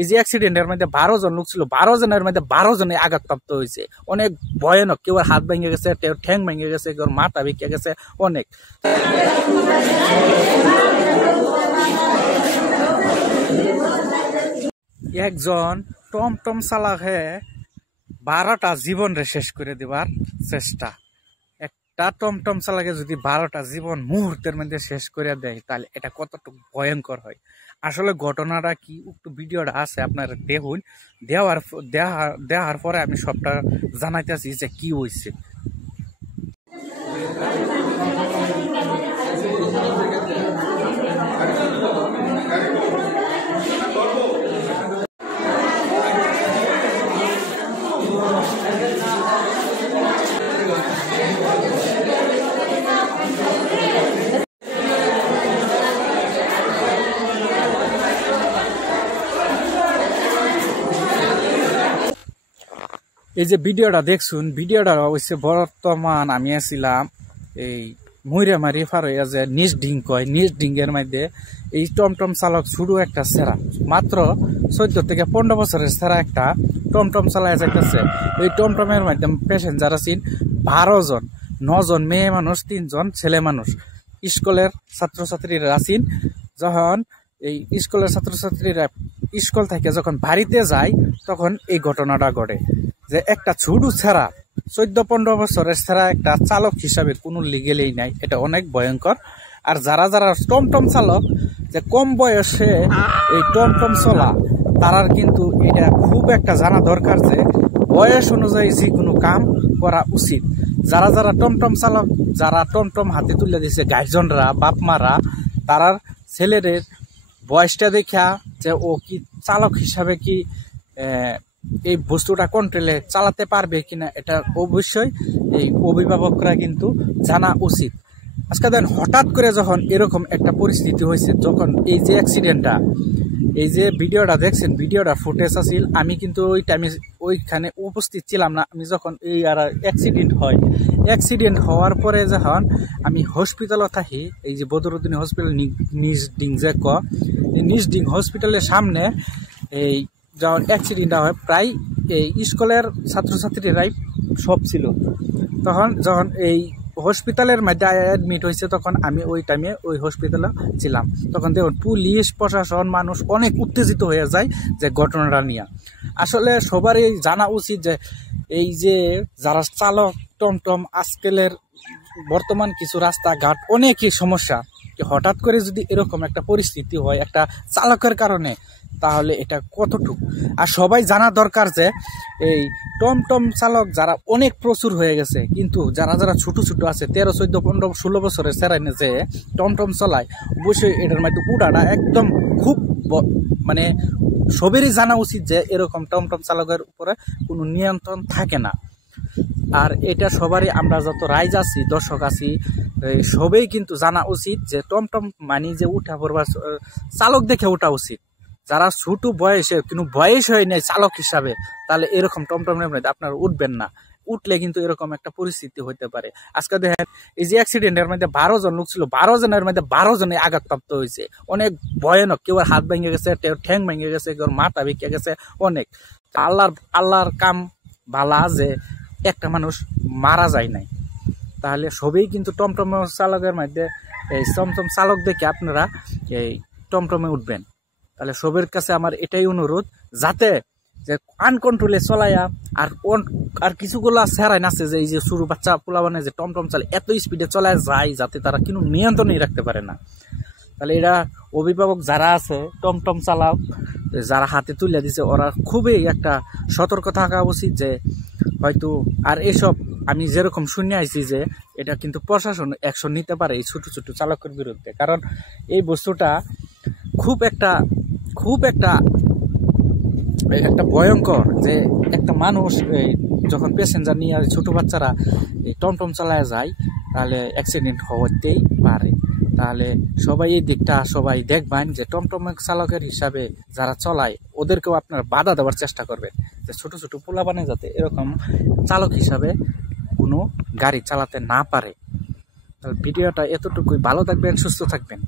এই যে অ্যাক্সিডেন্টের মধ্যে 12 জন লোক ছিল, 12 জনের মধ্যে 12 জনে আঘাতপ্রাপ্ত হয়েছে। অনেক ভয়ানক, কেউ হাত ভেঙে গেছে, কেউ ঠ্যাং ভেঙে গেছে, কেউ মাথা ভেঙে গেছে অনেক। একজন টমটম চালকে 12টা জীবন রে শেষ করে দেবার চেষ্টা। একটা টমটম চালকে যদি 12টা জীবন মুহূর্তের মধ্যে শেষ করে দেয় তাহলে এটা কতটুকু ভয়ঙ্কর হয়। আসলে ঘটনাটা কি, একটু ভিডিওটা আছে আপনারা দেখুন, দেওয়ার পরে আমি সবটা জানাইতেছি যে কি হয়েছে। এই যে ভিডিওটা দেখছুন, ভিডিওটা অবশ্যই বর্তমান আমি আসছিলাম এই ময়রামারি পার হইয়া যে নিজ ডিং কয়, নিজ ডিঙ্গের মধ্যে এই টমটম চালক শুরু একটা সেরা, মাত্র 14 থেকে 15 বছরের সেরা একটা টমটম চালায় যাইতেছে। এই টমটমের মধ্যে প্যাসেঞ্জার আছেন 12 জন, 9 জন মেয়ে মানুষ, 3 জন ছেলে মানুষ। স্কুলের ছাত্রছাত্রীরা আছেন। যখন এই স্কুলের ছাত্রছাত্রীরা স্কুল থেকে যখন বাড়িতে যায় তখন এই ঘটনাটা ঘটে যে একটা ছোট ছেড়া, 14-15 বছরের ছেড়া একটা চালক হিসাবে কোনো লিগেলেই নাই। এটা অনেক ভয়ঙ্কর। আর যারা যারা টমটম চালক যে কম বয়সে এই টমটম চলা, তারার কিন্তু এটা খুব একটা জানা দরকার যে বয়স অনুযায়ী যে কোনো কাম করা উচিত। যারা যারা টমটম চালক, যারা টমটম হাতে তুলে দিছে গার্জেনরা, বাপ মারা, তারার ছেলেদের বয়সটা দেখা যে ও কি চালক হিসাবে কি এই বস্তুটা কন্ট্রোলে চালাতে পারবে কিনা, এটা অবশ্যই এই অভিভাবকরা কিন্তু জানা উচিত। আজকে দেখেন হঠাৎ করে যখন এরকম একটা পরিস্থিতি হয়েছে, যখন এই যে অ্যাক্সিডেন্টটা, এই যে ভিডিওটা দেখছেন, ভিডিওটা ফুটেজ আছিল, আমি কিন্তু ওই টাইমে ওইখানে উপস্থিত ছিলাম না। আমি যখন এই আর অ্যাক্সিডেন্ট হয়, অ্যাক্সিডেন্ট হওয়ার পরে যখন আমি হসপিটালে থাকি, এই যে বদরুদ্দিন হসপিটাল নিজ ডিং যে এই নিজ ডিং হসপিটালের সামনে এই যখন অ্যাক্সিডেন্টটা হয়, প্রায় এই স্কুলের ছাত্রছাত্রীরাই সব ছিল। তখন যখন এই হসপিটালের মধ্যে অ্যাডমিট হয়েছে, তখন আমি ওই টাইমে ওই হসপিটালে ছিলাম। তখন দেখুন পুলিশ প্রশাসন মানুষ অনেক উত্তেজিত হয়ে যায় যে ঘটনাটা নিয়ে। আসলে সবারই জানা উচিত যে এই যে যারা চালক টমটম, আজকালের বর্তমান কিছু রাস্তাঘাট অনেকই সমস্যা, হঠাৎ করে যদি এরকম একটা পরিস্থিতি হয় একটা চালকের কারণে, তাহলে এটা কতটুকু। আর সবাই জানা দরকার যে এই টমটম চালক যারা অনেক প্রচুর হয়ে গেছে, কিন্তু যারা যারা ছোট ছোট আছে 13, 14, 15, 16 বছরের সেরাইনে যে টমটম চালায়, অবশ্যই এটার মধ্যে উড়াটা একদম খুব মানে সবেরই জানা উচিত যে এরকম টমটম চালকের উপরে কোনো নিয়ন্ত্রণ থাকে না। আর এটা সবারই, আমরা যত রাইজ আছি, দর্শক আছি, সবেই কিন্তু জানা উচিত যে টমটম মানে যে উঠা পড়বার চালক দেখে ওঠা উচিত। যারা ছোট বয়সে, কিন্তু বয়স হয় নাই চালক হিসাবে, তাহলে এরকম টমটমের মধ্যে আপনারা উঠবেন না। উঠলে কিন্তু এরকম একটা পরিস্থিতি হইতে পারে। আজকে দেখেন এই যে অ্যাক্সিডেন্টের মধ্যে 12 জন লোক ছিল, 12 জনের মধ্যে 12 জনে আঘাতপ্রাপ্ত হয়েছে। অনেক ভয়ানক, কেউ হাত ভেঙে গেছে, কেউ ঠ্যাং ভেঙে গেছে, কেউ মাথা ভেঙে গেছে অনেক। আল্লাহর কাম ভালা যে একটা মানুষ মারা যায় নাই। তাহলে সবেই কিন্তু টমটম চালকের মধ্যে এই টমটম চালক দেখে আপনারা এই টমটমে উঠবেন। তাহলে সবের কাছে আমার এটাই অনুরোধ, যাতে যে আনকন্ট্রোলে চলাইয়া আর কিছুগুলা সেরাই নাচে যে এই যে শুরু বাচ্চা পোলাবানে যে টমটম চালে এত স্পিডে চলায় যায়, যাতে তারা কিন্তু নিয়ন্ত্রণই রাখতে পারে না। তাহলে এরা অভিভাবক যারা আছে, টমটম চালাক যারা হাতে তুলে দিছে, ওরা খুবই একটা সতর্ক থাকা উচিত যে হয়তো। আর এসব আমি যেরকম শুনে আইছি যে এটা কিন্তু প্রশাসন অ্যাকশন নিতে পারে এই ছোট ছোট চালকের বিরুদ্ধে, কারণ এই বস্তুটা খুব একটা ভয়ঙ্কর। যে একটা মানুষ যখন প্যাসেঞ্জার নিয়ে ছোট বাচ্চারা এই টমটম চালায় যায়, তাহলে অ্যাক্সিডেন্ট হতেই পারে। তাহলে সবাই এই দিকটা সবাই দেখবেন যে টমটম চালকের হিসাবে যারা চলায়, ওদেরকেও আপনারা বাধা দেওয়ার চেষ্টা করবেন যে ছোট ছোট পোলাপানে যাতে এরকম চালক হিসাবে কোনো গাড়ি চালাতে না পারে। ভিডিওটা এতটুকুই, ভালো থাকবেন, সুস্থ থাকবেন।